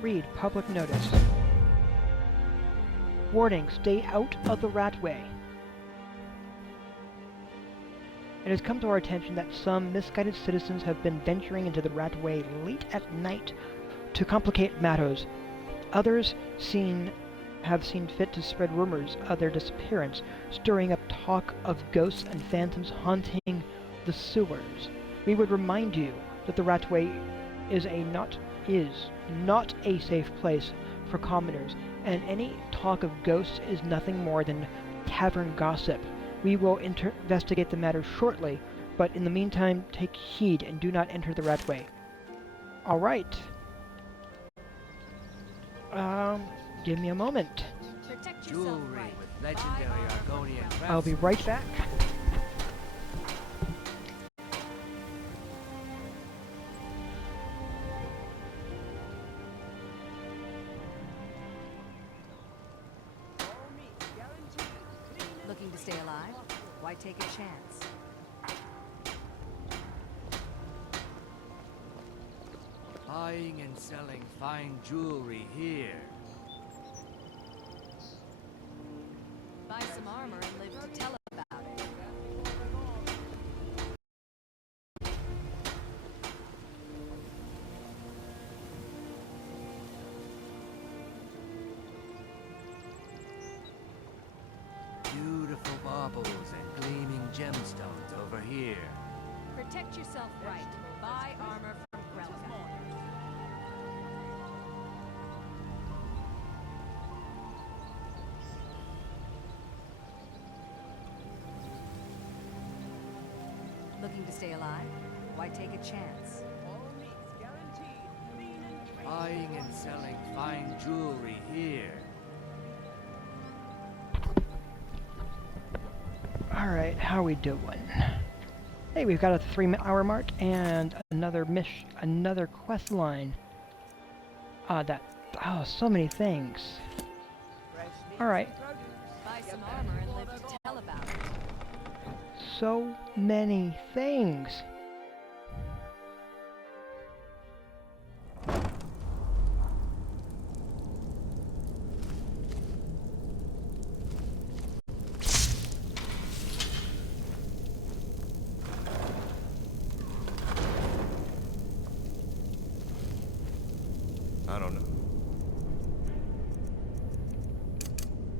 Read public notice. Warning, stay out of the Ratway. It has come to our attention that some misguided citizens have been venturing into the Ratway late at night to complicate matters. Others have seen fit to spread rumors of their disappearance, stirring up talk of ghosts and phantoms haunting the sewers. We would remind you that the Ratway is not a safe place for commoners, and any talk of ghosts is nothing more than tavern gossip. We will investigate the matter shortly, but in the meantime, take heed and do not enter the Ratway. Alright. Give me a moment. Jewelry with legendary Argonian crafts. I'll be right back. Looking to stay alive? Why take a chance? Buying and selling fine jewelry here. Buy some armor and live to tell about it. Beautiful baubles and gleaming gemstones over here. Protect yourself right. Buy armor from Grelka. Looking to stay alive? Why take a chance? Buying and selling fine jewelry here. Alright, how we doing? Hey, we've got a 3-hour mark and another quest line. So many things. Alright. Buy some armor and live to tell about it. So many things. I don't know.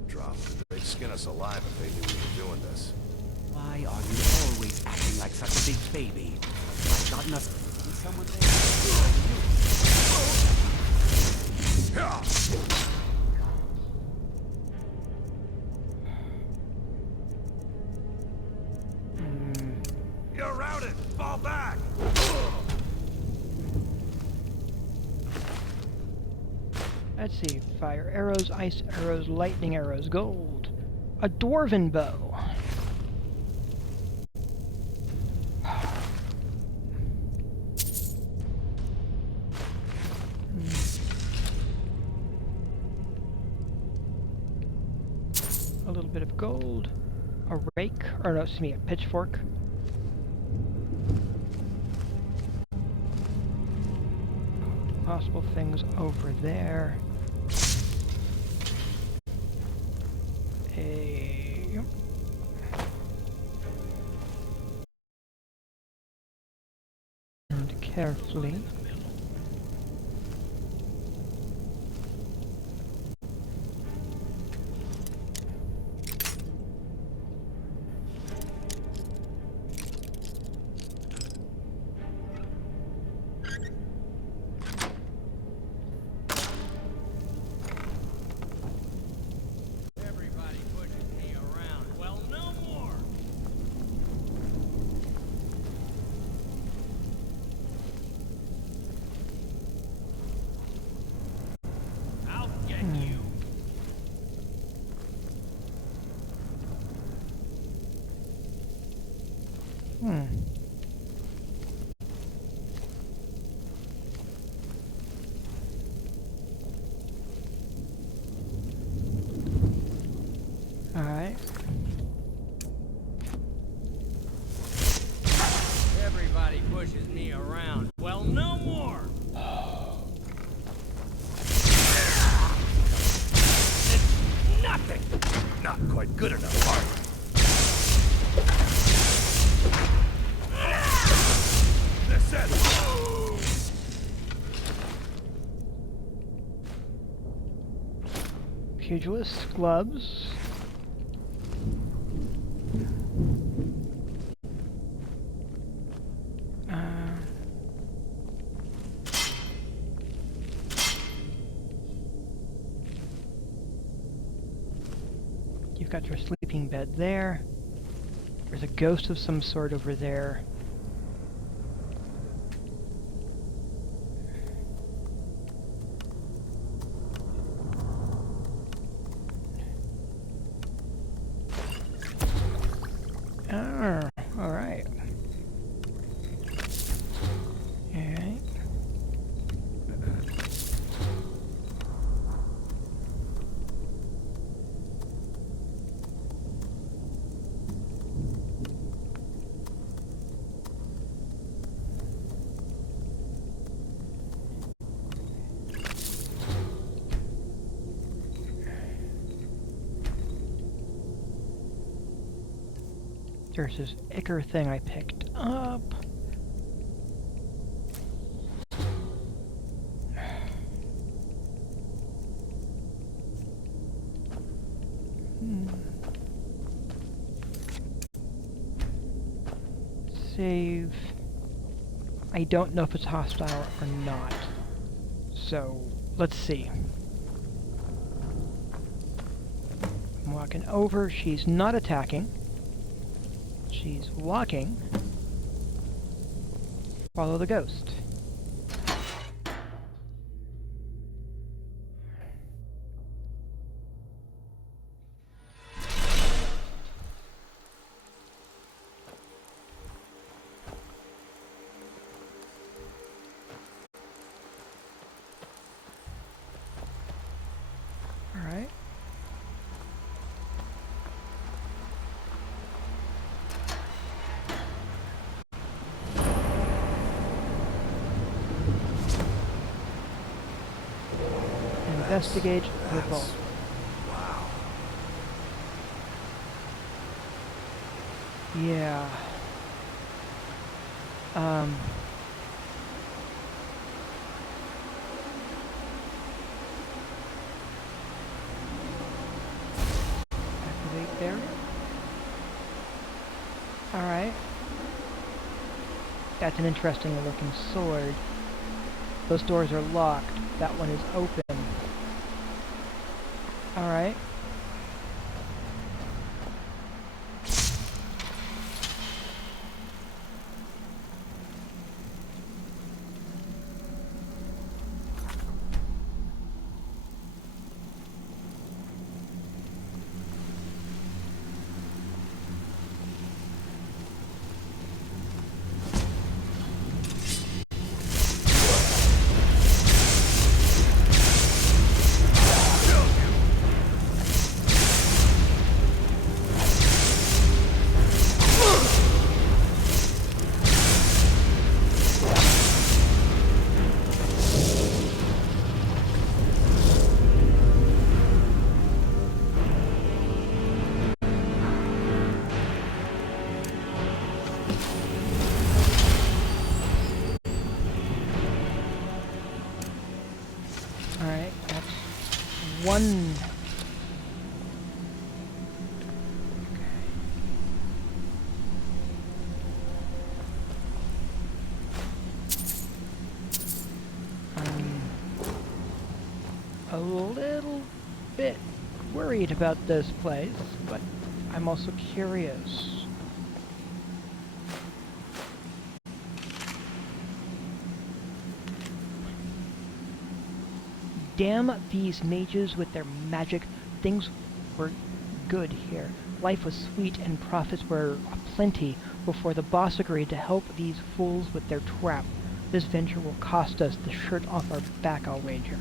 Drop. They'd skin us alive if they knew we were doing this. Why are you always acting like such a big baby? I've gotten us with someone You're routed! Fall back! Let's see. Fire arrows, ice arrows, lightning arrows, gold. A dwarven bow. A little bit of gold. A rake, or no, excuse me, a pitchfork. Possible things over there. And carefully. Alright. Everybody pushes me around. Well, no more! Pugilist gloves. You've got your sleeping bed there. There's a ghost of some sort over there. Ah, alright. Alright. There's this ichor thing I picked up. Save. I don't know if it's hostile or not. So, let's see. I'm walking over. She's not attacking. She's walking. Follow the ghost. All right. Investigate the vault. Wow. Yeah. Activate barrier. Alright. That's an interesting looking sword. Those doors are locked. That one is open. Alright. Alright, that's one. I'm a little bit worried about this place, but I'm also curious. Damn these mages with their magic. Things were good here. Life was sweet and profits were aplenty before the boss agreed to help these fools with their trap. This venture will cost us the shirt off our back, I'll wager.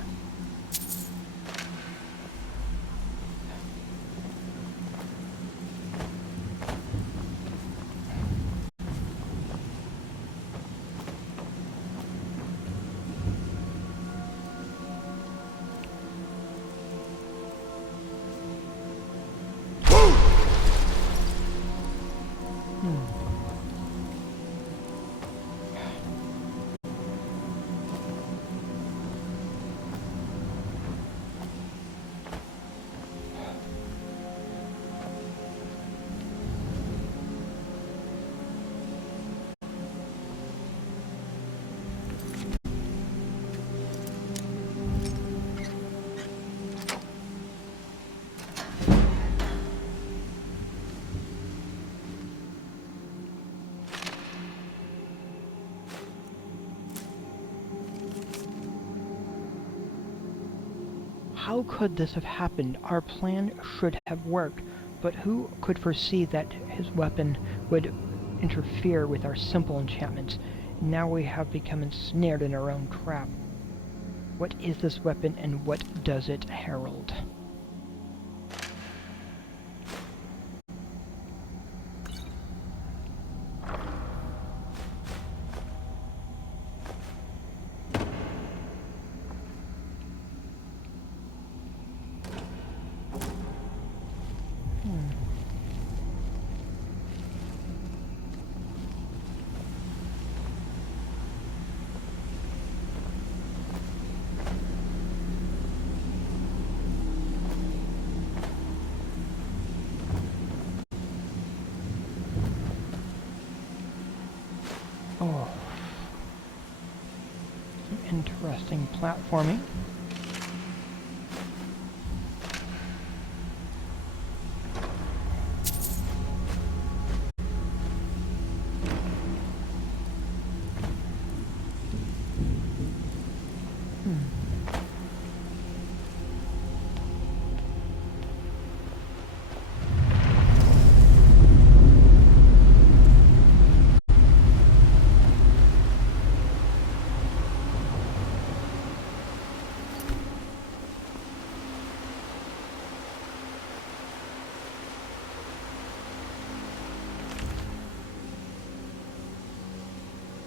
How could this have happened? Our plan should have worked, but who could foresee that his weapon would interfere with our simple enchantments? Now we have become ensnared in our own trap. What is this weapon, and what does it herald? Oh, some interesting platforming.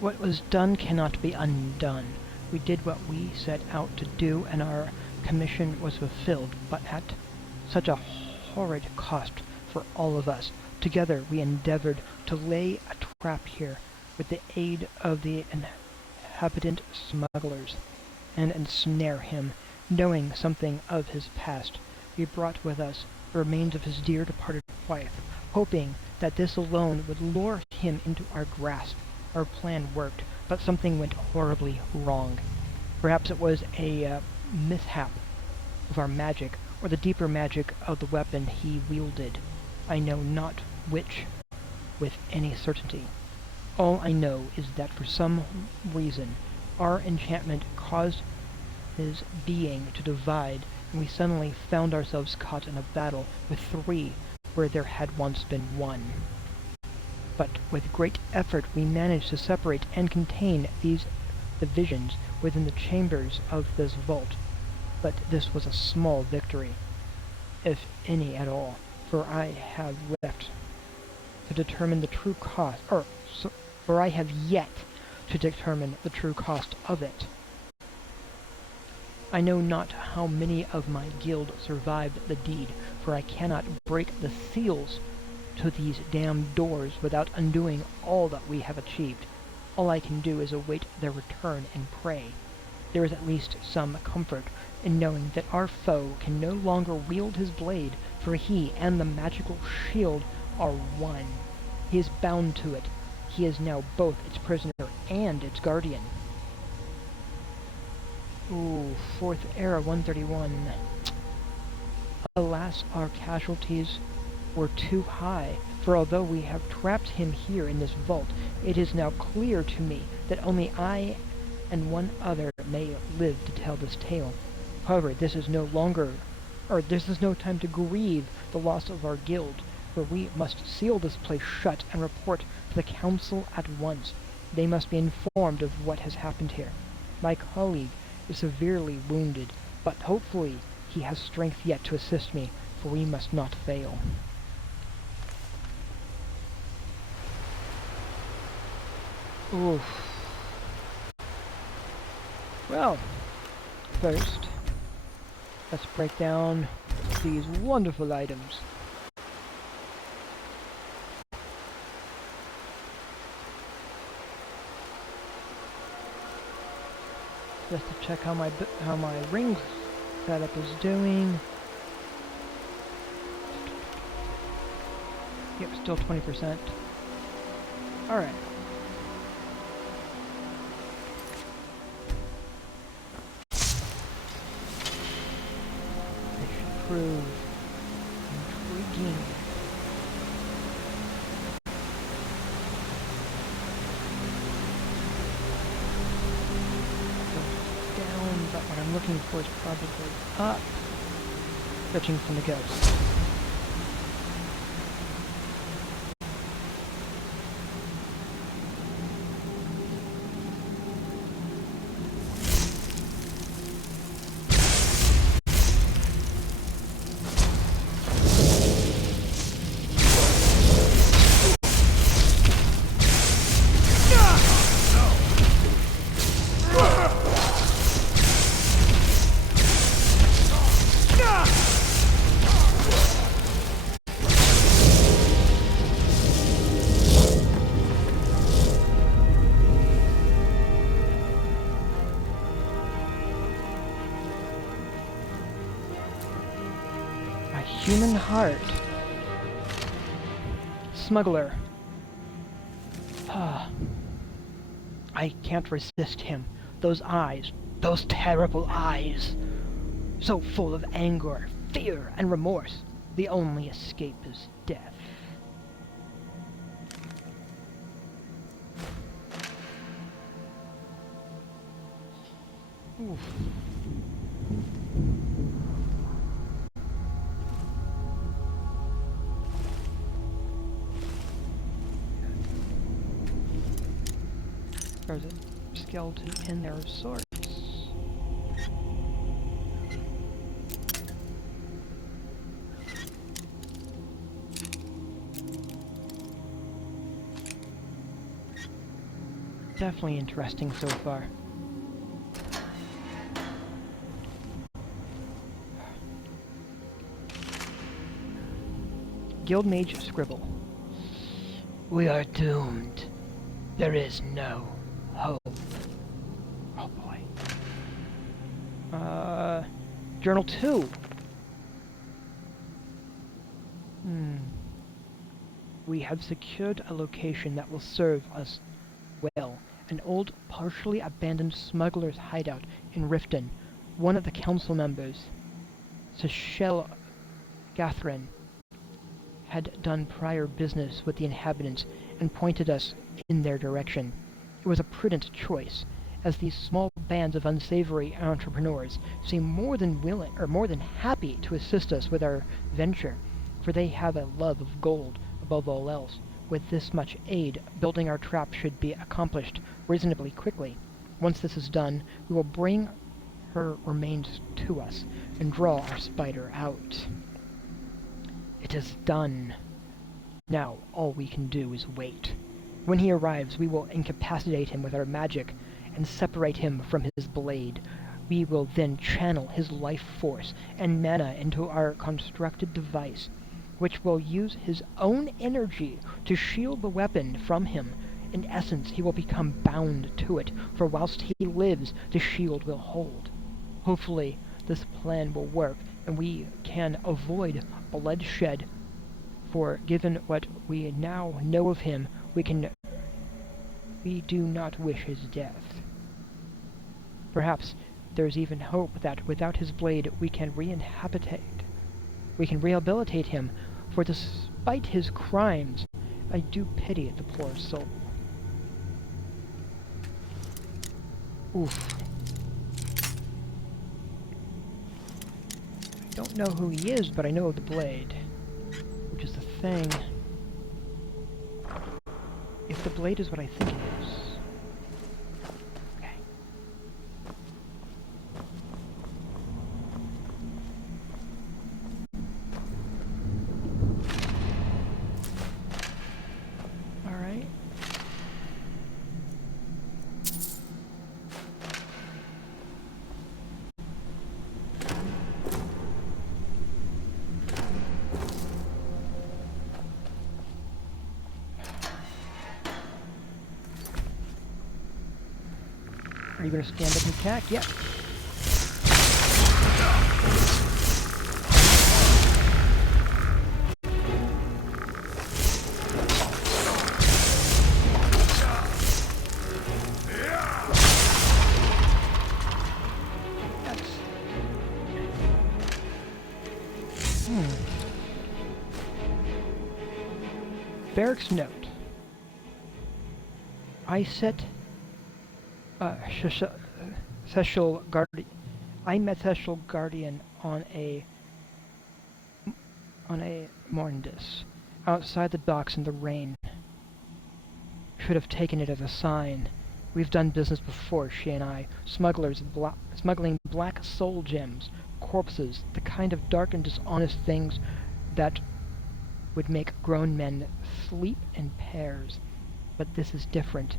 What was done cannot be undone. We did what we set out to do, and our commission was fulfilled, but at such a horrid cost for all of us. Together we endeavored to lay a trap here with the aid of the inhabitant smugglers, and ensnare him. Knowing something of his past, we brought with us the remains of his dear departed wife, hoping that this alone would lure him into our grasp. Our plan worked, but something went horribly wrong. Perhaps it was a mishap of our magic, or the deeper magic of the weapon he wielded. I know not which with any certainty. All I know is that for some reason our enchantment caused his being to divide, and we suddenly found ourselves caught in a battle with three where there had once been one. But with great effort we managed to separate and contain these divisions within the chambers of this vault. But this was a small victory, if any at all, for I have left to determine the true cost, for I have yet to determine the true cost of it. I know not how many of my guild survived the deed, for I cannot break the seals to these damned doors without undoing all that we have achieved. All I can do is await their return and pray. There is at least some comfort in knowing that our foe can no longer wield his blade, for he and the magical shield are one. He is bound to it. He is now both its prisoner and its guardian. Ooh, 4th era 131. Alas, our casualties were too high, for although we have trapped him here in this vault, it is now clear to me that only I and one other may live to tell this tale. However, this is no time to grieve the loss of our guild, for we must seal this place shut and report to the council at once. They must be informed of what has happened here. My colleague is severely wounded, but hopefully he has strength yet to assist me, for we must not fail. Oof. Well, first, let's break down these wonderful items. Just to check how my ring setup is doing. Yep, still 20%. All right. Prove intriguing. Down, but what I'm looking for is probably up. searching from the ghost. Human heart. Smuggler. I can't resist him. Those eyes. Those terrible eyes. So full of anger, fear, and remorse. The only escape is death. Oof. There's a skeleton in there of sorts. Definitely interesting so far. Guildmage scribble. We are doomed. There is no hope. Oh boy. Journal 2. We have secured a location that will serve us well. An old, partially abandoned smuggler's hideout in Riften. One of the council members, Sechelle Gathrin, had done prior business with the inhabitants and pointed us in their direction. It was a prudent choice, as these small bands of unsavory entrepreneurs seem more than willing, or more than happy to assist us with our venture, for they have a love of gold above all else. With this much aid, building our trap should be accomplished reasonably quickly. Once this is done, we will bring her remains to us and draw our spider out. It is done. Now, all we can do is wait. When he arrives, we will incapacitate him with our magic and separate him from his blade. We will then channel his life force and mana into our constructed device, which will use his own energy to shield the weapon from him. In essence, he will become bound to it, for whilst he lives, the shield will hold. Hopefully, this plan will work, and we can avoid bloodshed, for given what we now know of him, we do not wish his death. Perhaps there's even hope that without his blade we can rehabilitate him, for despite his crimes, I do pity the poor soul. Oof. I don't know who he is, but I know of the blade, which is the thing. If the blade is what I think it is. Okay. Alright. Are you going to stand up and attack? Yep. Barrack's note. I met Cecil Guardian on a on a Morndis, outside the docks in the rain. Should have taken it as a sign. We've done business before, she and I, smuggling black soul gems, corpses, the kind of dark and dishonest things that would make grown men sleep in pairs. But this is different.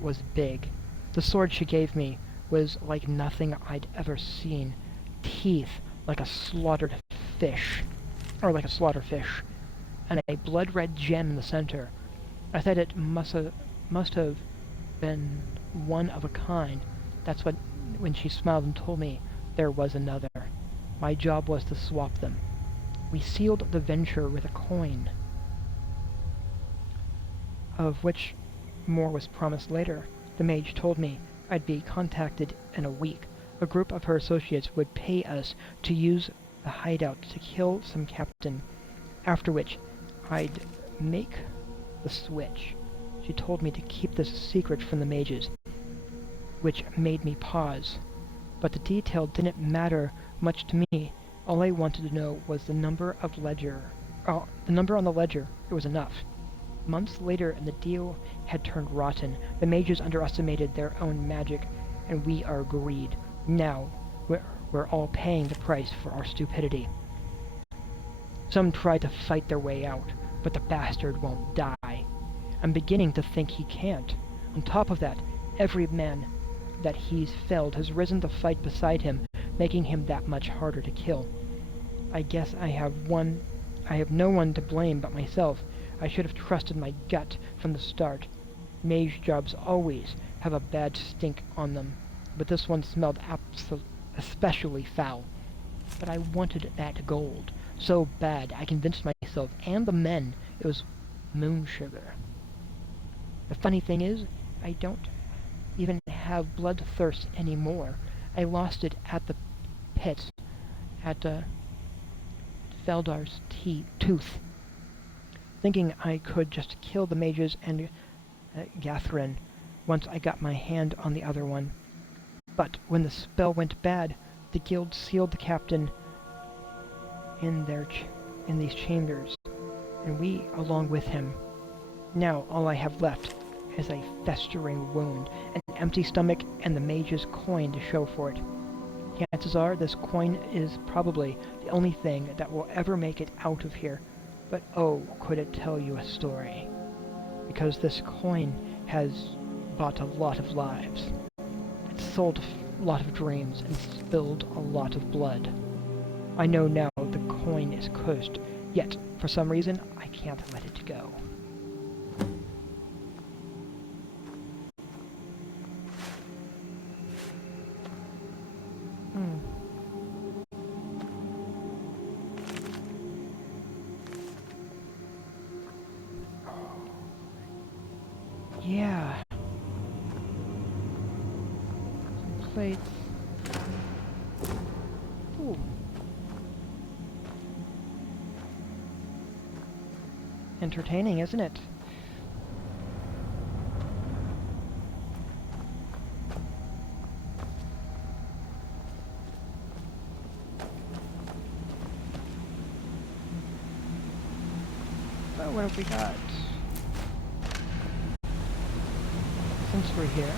Was big. The sword she gave me was like nothing I'd ever seen. Teeth like a slaughtered fish, or like a slaughterfish, and a blood-red gem in the center. I thought it must have been one of a kind. That's when she smiled and told me there was another. My job was to swap them. We sealed the venture with a coin, of which more was promised later. The mage told me I'd be contacted in a week. A group of her associates would pay us to use the hideout to kill some captain, after which I'd make the switch. She told me to keep this secret from the mages, which made me pause. But the detail didn't matter much to me. All I wanted to know was the number on the ledger. It was enough. Months later, and the deal had turned rotten. The mages underestimated their own magic, and we are greed. Now, we're all paying the price for our stupidity. Some try to fight their way out, but the bastard won't die. I'm beginning to think he can't. On top of that, every man that he's felled has risen to fight beside him, making him that much harder to kill. I guess I have no one to blame but myself. I should have trusted my gut from the start. Mage jobs always have a bad stink on them, but this one smelled especially foul. But I wanted that gold so bad I convinced myself and the men it was moon sugar. The funny thing is, I don't even have bloodthirst anymore. I lost it at the pits, at Feldar's tooth, thinking I could just kill the mages and Gathrin once I got my hand on the other one. But when the spell went bad, the guild sealed the captain in these chambers, and we along with him. Now all I have left is a festering wound, an empty stomach, and the mage's coin to show for it. Chances are this coin is probably the only thing that will ever make it out of here. But oh, could it tell you a story? Because this coin has bought a lot of lives. It's sold a lot of dreams and spilled a lot of blood. I know now the coin is cursed, yet for some reason I can't let it go. Yeah. Some plates. Ooh. Entertaining, isn't it? So what have we got? Since we're here,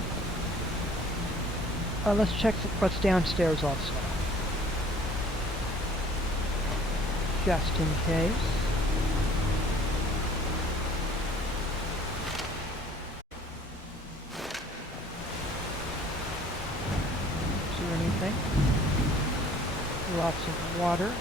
let's check what's downstairs also, just in case. Is there anything? Lots of water.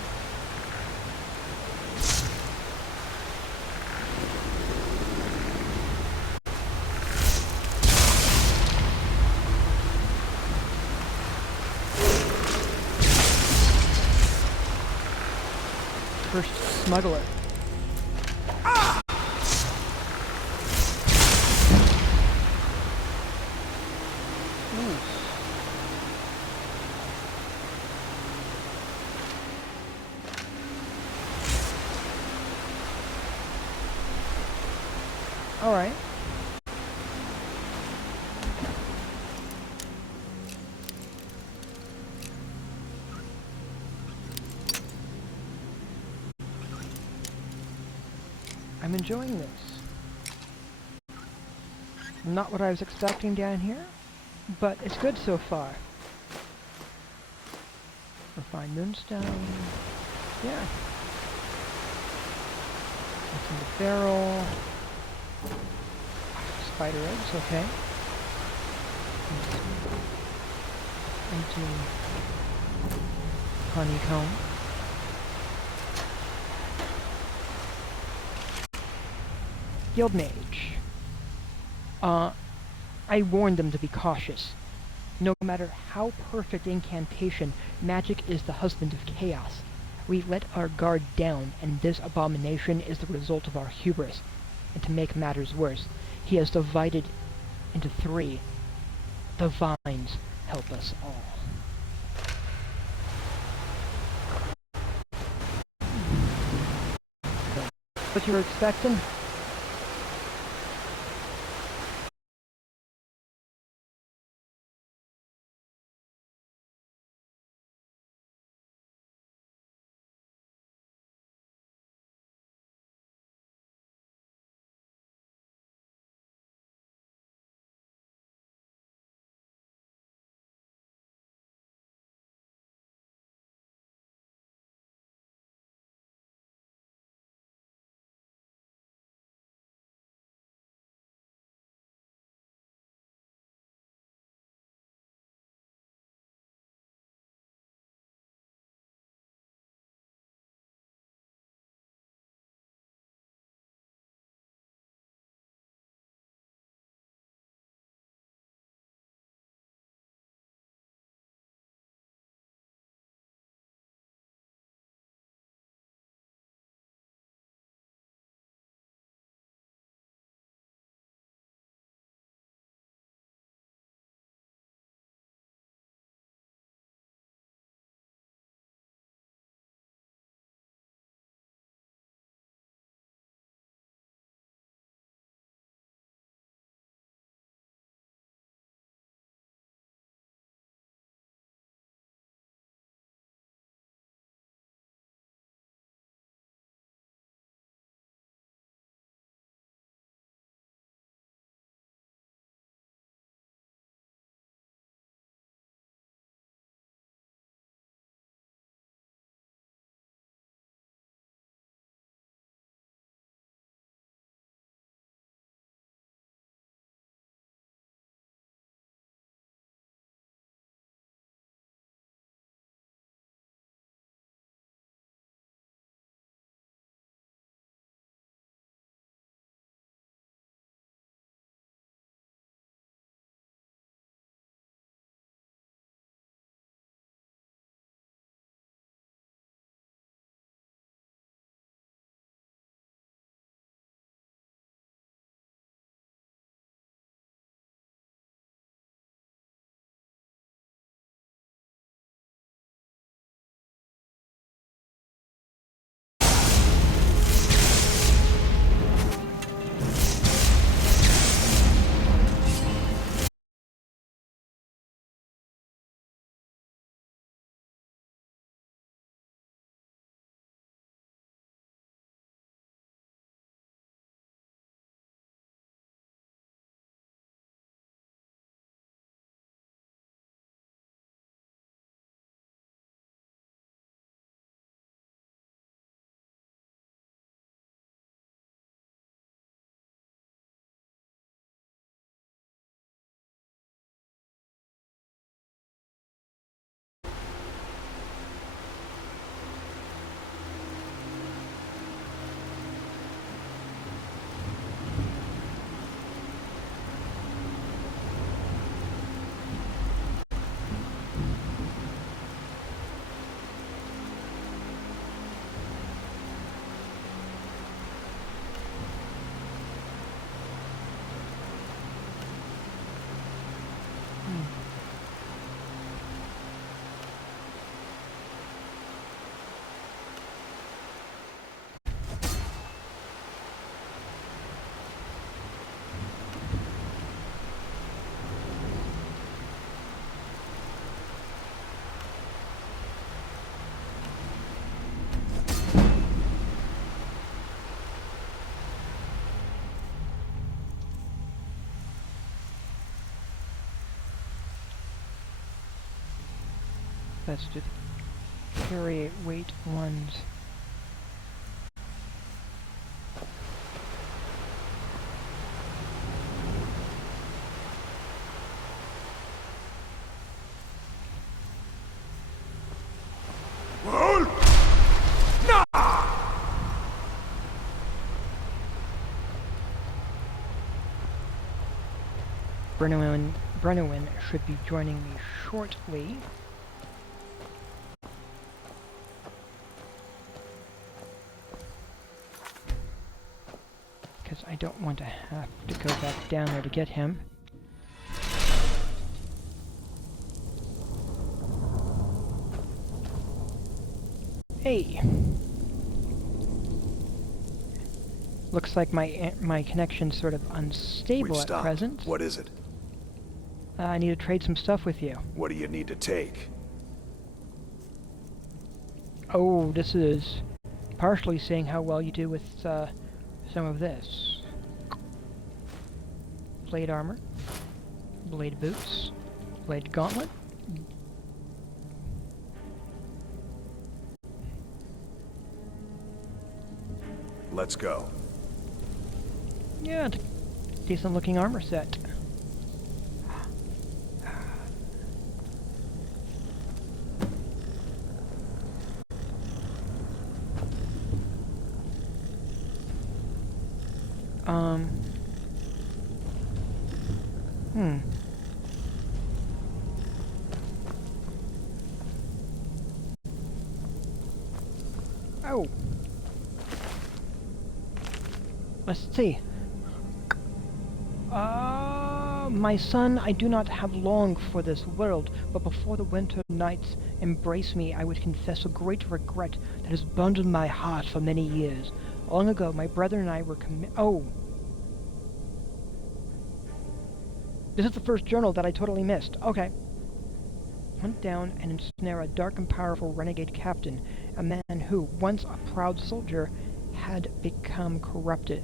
First smuggler. Ooh. All right. I'm enjoying this. Not what I was expecting down here, but it's good so far. Refined moonstone. Yeah. What's in the barrel? Spider eggs, okay. Into honeycomb. Guild Mage. I warned them to be cautious. No matter how perfect incantation, magic is the husband of chaos. We let our guard down, and this abomination is the result of our hubris. And to make matters worse, he has divided into three. The vines help us all. What you were expecting? Let's do the carry weight ones. Brenowin should be joining me shortly. Because I don't want to have to go back down there to get him. Hey! Looks like my connection's sort of unstable at present. What is it? I need to trade some stuff with you. What do you need to take? Oh, this is partially seeing how well you do with some of this. Blade armor, blade boots, blade gauntlet. Let's go. Yeah, decent looking armor set. Oh. Let's see. My son, I do not have long for this world, but before the winter nights embrace me, I would confess a great regret that has burned my heart for many years. Long ago, my brother and I were Oh! This is the first journal that I totally missed. Okay. Hunt down and ensnare a dark and powerful renegade captain, a man who, once a proud soldier, had become corrupted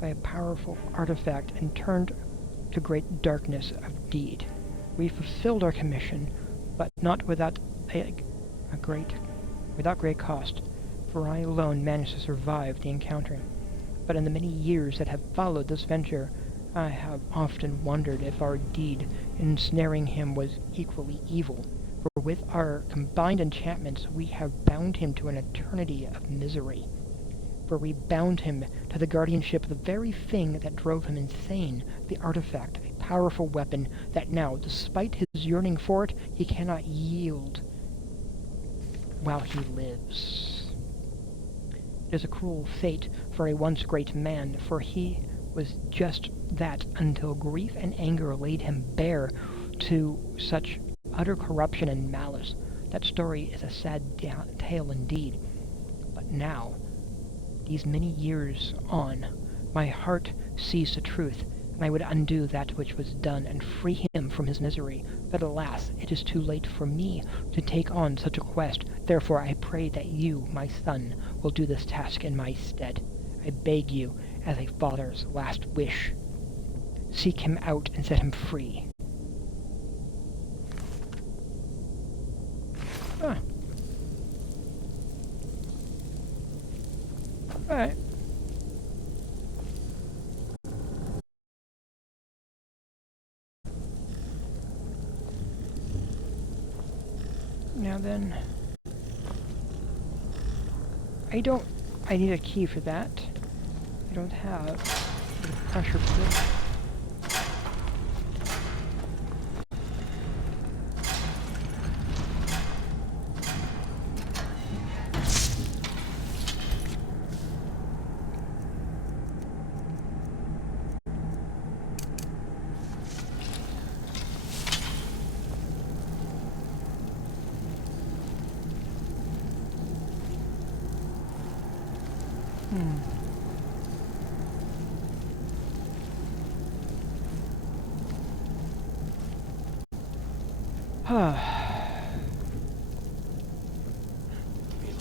by a powerful artifact and turned to great darkness of deed. We fulfilled our commission, but not without great cost, for I alone managed to survive the encounter. But in the many years that have followed this venture, I have often wondered if our deed in ensnaring him was equally evil, for with our combined enchantments we have bound him to an eternity of misery. For we bound him to the guardianship of the very thing that drove him insane, the artifact, a powerful weapon that now, despite his yearning for it, he cannot yield while he lives. It is a cruel fate for a once great man, for he was just that until grief and anger laid him bare to such utter corruption and malice. That story is a sad tale indeed. But now, these many years on, my heart sees the truth, and I would undo that which was done and free him from his misery. But alas, it is too late for me to take on such a quest. Therefore I pray that you, my son, will do this task in my stead. I beg you, as a father's last wish. Seek him out and set him free. Ah. Alright. Now then, I need a key for that. I don't have the pressure plate.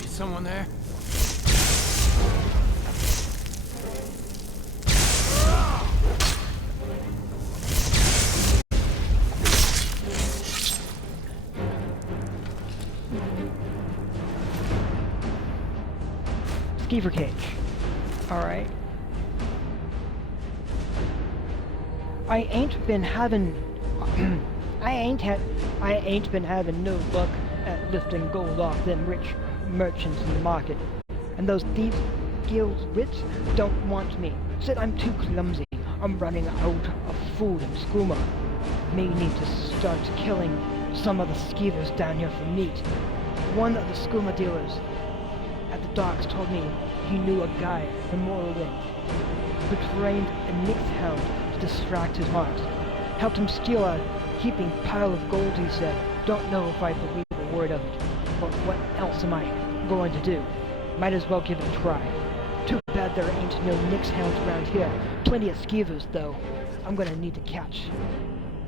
Is someone there? skeever cage. Alright. I ain't been having I ain't been having no luck at lifting gold off them rich merchants in the market. And those thieves guild wits don't want me. Said I'm too clumsy. I'm running out of food and skooma. May need to start killing some of the skeevers down here for meat. One of the skooma dealers at the docks told me he knew a guy from Morrowind who trained a Nix hound to distract his marks. Helped him steal a heaping pile of gold, he said. Don't know if I believe a word of it, but what else am I going to do? Might as well give it a try. Too bad there ain't no Nix hounds around here. Plenty of skeevers, though. I'm gonna need to catch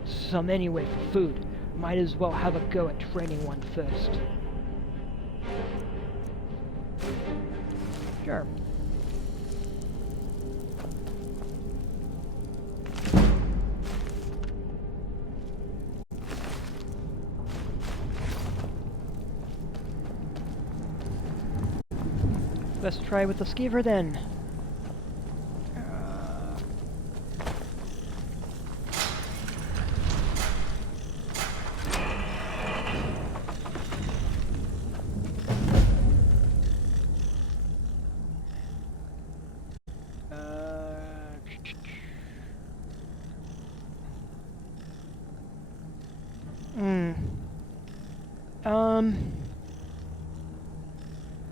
some anyway for food. Might as well have a go at training one first. Sure. Let's try with the skeever then.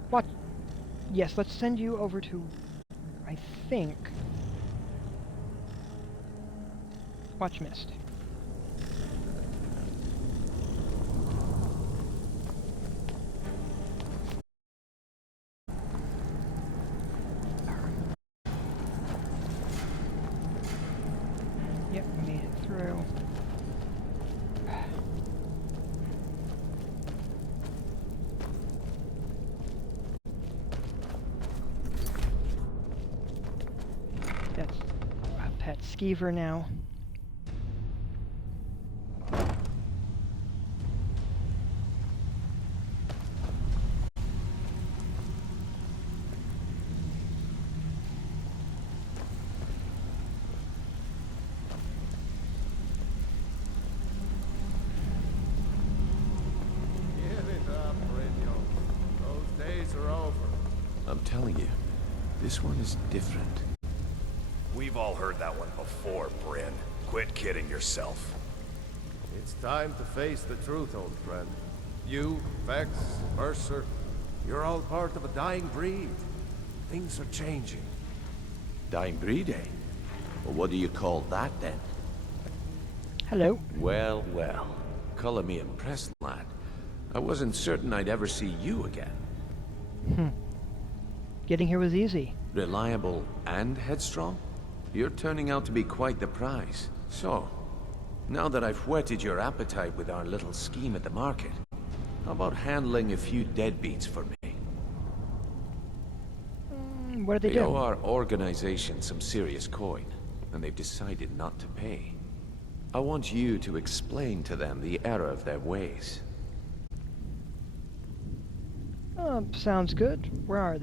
What? Yes, let's send you over to, I think, Watch Mist. Yep, made it through. That's a pet skeever now. I'm telling you, this one is different. We've all heard that one before, Bryn. Quit kidding yourself. It's time to face the truth, old friend. You, Vex, Mercer, you're all part of a dying breed. Things are changing. Dying breed, eh? Well, what do you call that, then? Hello. Well, well. Color me impressed, lad. I wasn't certain I'd ever see you again. Getting here was easy. Reliable and headstrong? You're turning out to be quite the prize. So, now that I've whetted your appetite with our little scheme at the market, how about handling a few deadbeats for me? What did they They do? owe our organization some serious coin, and they've decided not to pay. I want you to explain to them the error of their ways. Sounds good. Where are they?